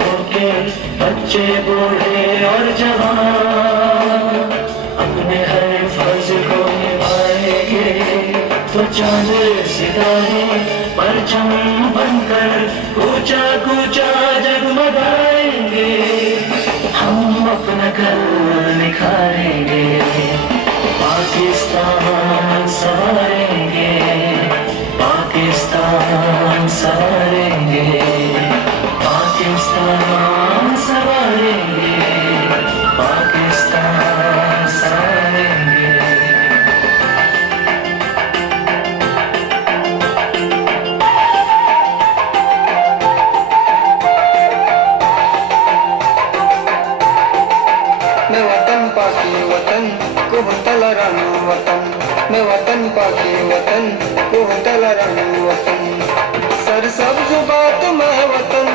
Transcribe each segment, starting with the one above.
होके बच्चे बूढ़े और जवान अपने हर फर्ज को निभाएंगे तो चांद सितारे परचम बनकर ऊंचा कूचा जगमगाएंगे। हम अपना कल निखारेंगे, पाकिस्तान संवारेंगे, पाकिस्तान संवारेंगे, पाकिस्तान संवारेंगे, पाकिस्तान संवारेंगे। मैं वतन पाकी वतन को तलरानो वतन, मैं वतन पाकी वतन को तलरानो वतन, सरसब्ज बात मैं वतन,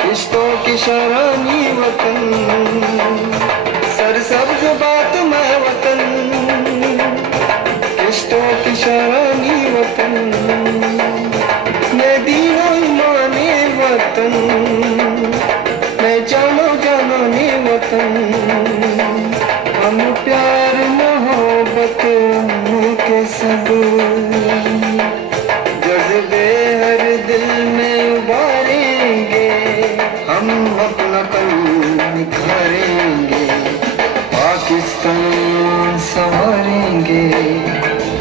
किश्तों की शरानी वतन, सरसब्ज बात मैं वतन, किश्तों की शरानी वतन, मैं दीनो ईमाने वतन, मैं जानो जाने वतन, हम प्यार मोहब्बत के सब जज्बे हर दिल में उबारेंगे, हम अपना कल निखारेंगे, पाकिस्तान संवारेंगे,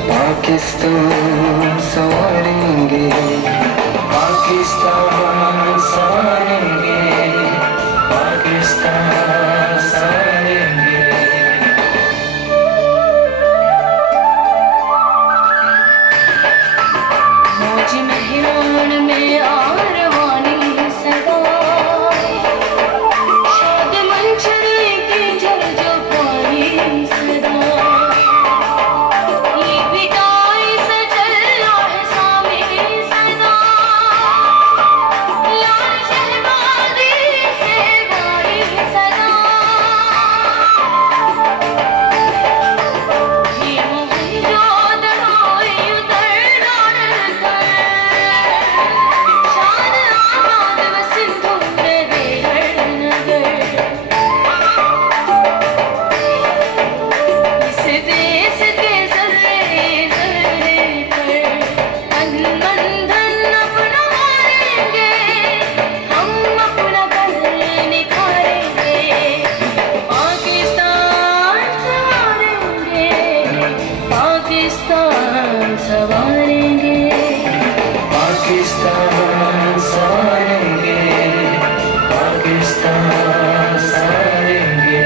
पाकिस्तान संवारेंगे, पाकिस्तान संवारेंगे, पाकिस्तान संवारेंगे। मौज महरान में आरवानी सदा, शाद मंचरे की जल जो पानी सदा, ये बिदाई सजल है सामे सदा, यार शहबादी से गाई सदा, ये मोहन जो दरोई उतर डाल कर, शाद आबाद व सिंधु में देहर नगर, इस देश के जर्रे जर्रे पर तन मन धन अपना मारेंगे, हम अपना कल निखारेंगे, पाकिस्तान संवारेंगे, पाकिस्तान संवारेंगे। पाकिस्तान संवारेंगे, पाकिस्तान संवारेंगे।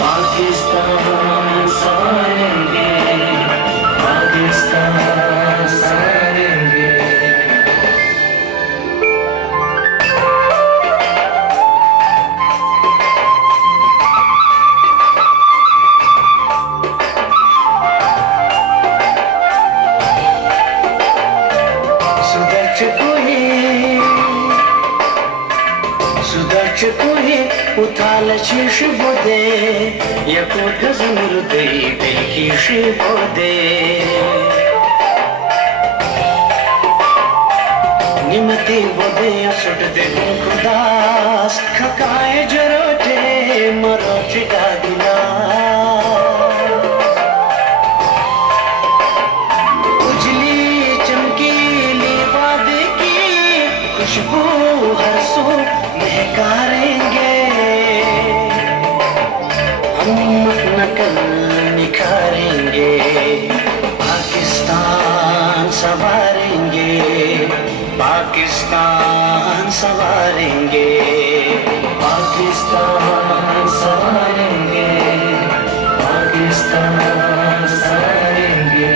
पाकिस्तान संवारेंगे, पाकिस्तान संवारेंगे। सुदर्श कोही उथाल शीश बोदे, यकूत ज़ुमरुदे दिलखीश बोदे, निमती बोदे असुट दे खुदास, खकाए जरोटे मरोटे का दिला, संवारेंगे, पाकिस्तान संवारेंगे, पाकिस्तान संवारेंगे।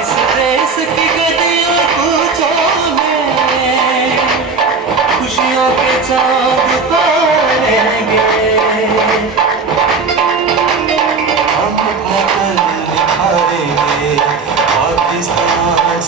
इस देश की गलियों कूचों में खुशियों के चाँद तारेंगे, हम अपना कल निखारेंगे, पाकिस्तान